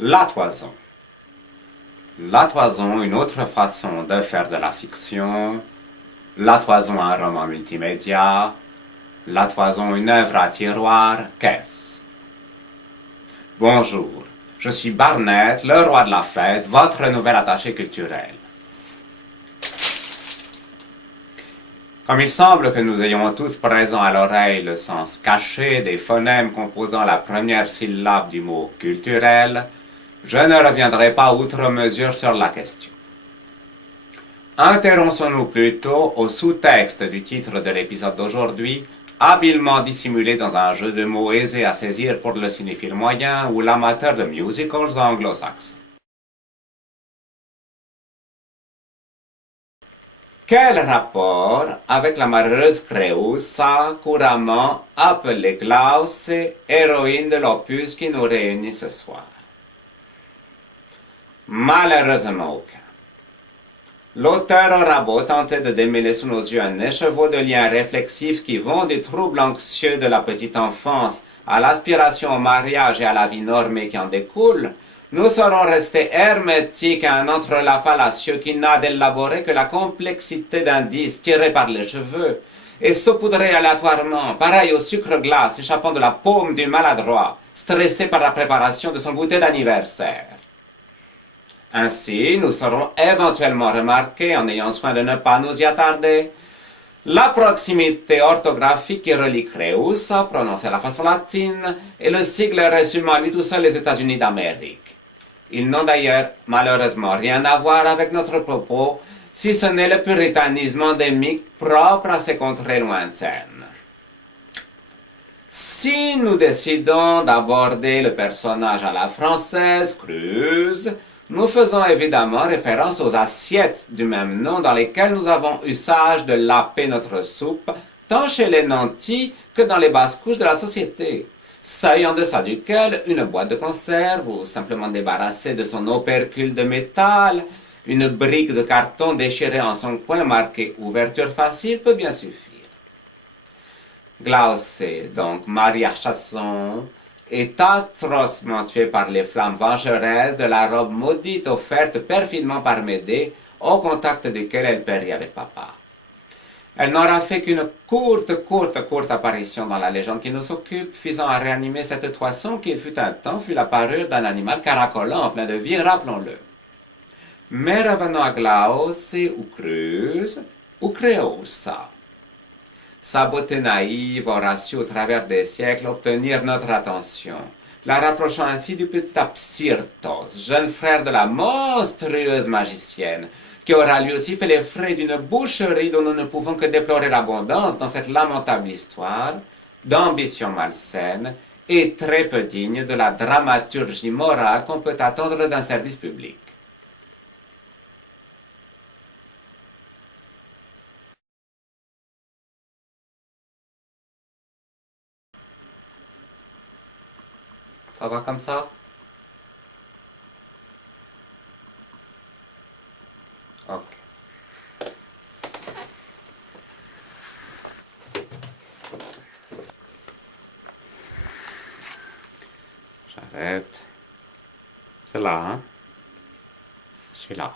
La toison. La toison, une autre façon de faire de la fiction. La toison, un roman multimédia. La toison, une œuvre à tiroir. Qu'est-ce? Bonjour, je suis Barnett, le roi de la fête, votre nouvel attaché culturel. Comme il semble que nous ayons tous présent à l'oreille le sens caché des phonèmes composant la première syllabe du mot culturel, je ne reviendrai pas outre mesure sur la question. Intéressons-nous plutôt au sous-texte du titre de l'épisode d'aujourd'hui, habilement dissimulé dans un jeu de mots aisé à saisir pour le cinéphile moyen ou l'amateur de musicals anglo-saxons. Quel rapport avec la malheureuse Creusa, couramment appelée Glauce, héroïne de l'opus qui nous réunit ce soir? Malheureusement aucun. L'auteur aura beau tenter de démêler sous nos yeux un écheveau de liens réflexifs qui vont du trouble anxieux de la petite enfance à l'aspiration au mariage et à la vie normée qui en découle, nous serons restés hermétiques à un entrelac fallacieux qui n'a d'élaboré que la complexité d'indices tirés par les cheveux et saupoudrés aléatoirement, pareil au sucre glace échappant de la paume du maladroit, stressé par la préparation de son goûter d'anniversaire. Ainsi, nous serons éventuellement remarqués, en ayant soin de ne pas nous y attarder, la proximité orthographique qui relie Creusa, prononcée à la façon latine, et le sigle résumant à lui tout seul les États-Unis d'Amérique. Ils n'ont d'ailleurs malheureusement rien à voir avec notre propos, si ce n'est le puritanisme endémique propre à ces contrées lointaines. Si nous décidons d'aborder le personnage à la française, Cruz, nous faisons évidemment référence aux assiettes du même nom dans lesquelles nous avons usage de laper notre soupe, tant chez les nantis que dans les basses couches de la société. Seuil en deçà duquel une boîte de conserve, ou simplement débarrassée de son opercule de métal, une brique de carton déchirée en son coin marquée ouverture facile peut bien suffire. Glauce, donc Maria Chasson, est atrocement tuée par les flammes vengeresses de la robe maudite offerte perfidement par Médée, au contact duquel elle périt avec papa. Elle n'aura fait qu'une courte apparition dans la légende qui nous occupe, visant à réanimer cette toison qui, fut un temps, fut la parure d'un animal caracolant plein de vie, rappelons-le. Mais revenons à Glauce ou Cruz ou Creusa. Sa beauté naïve aura su au travers des siècles obtenir notre attention, la rapprochant ainsi du petit Apsyrtos, jeune frère de la monstrueuse magicienne, qui aura lui aussi fait les frais d'une boucherie dont nous ne pouvons que déplorer l'abondance dans cette lamentable histoire, d'ambition malsaine et très peu digne de la dramaturgie morale qu'on peut attendre d'un service public. Ça va comme ça? Ok. J'arrête. C'est là, hein? Je suis là.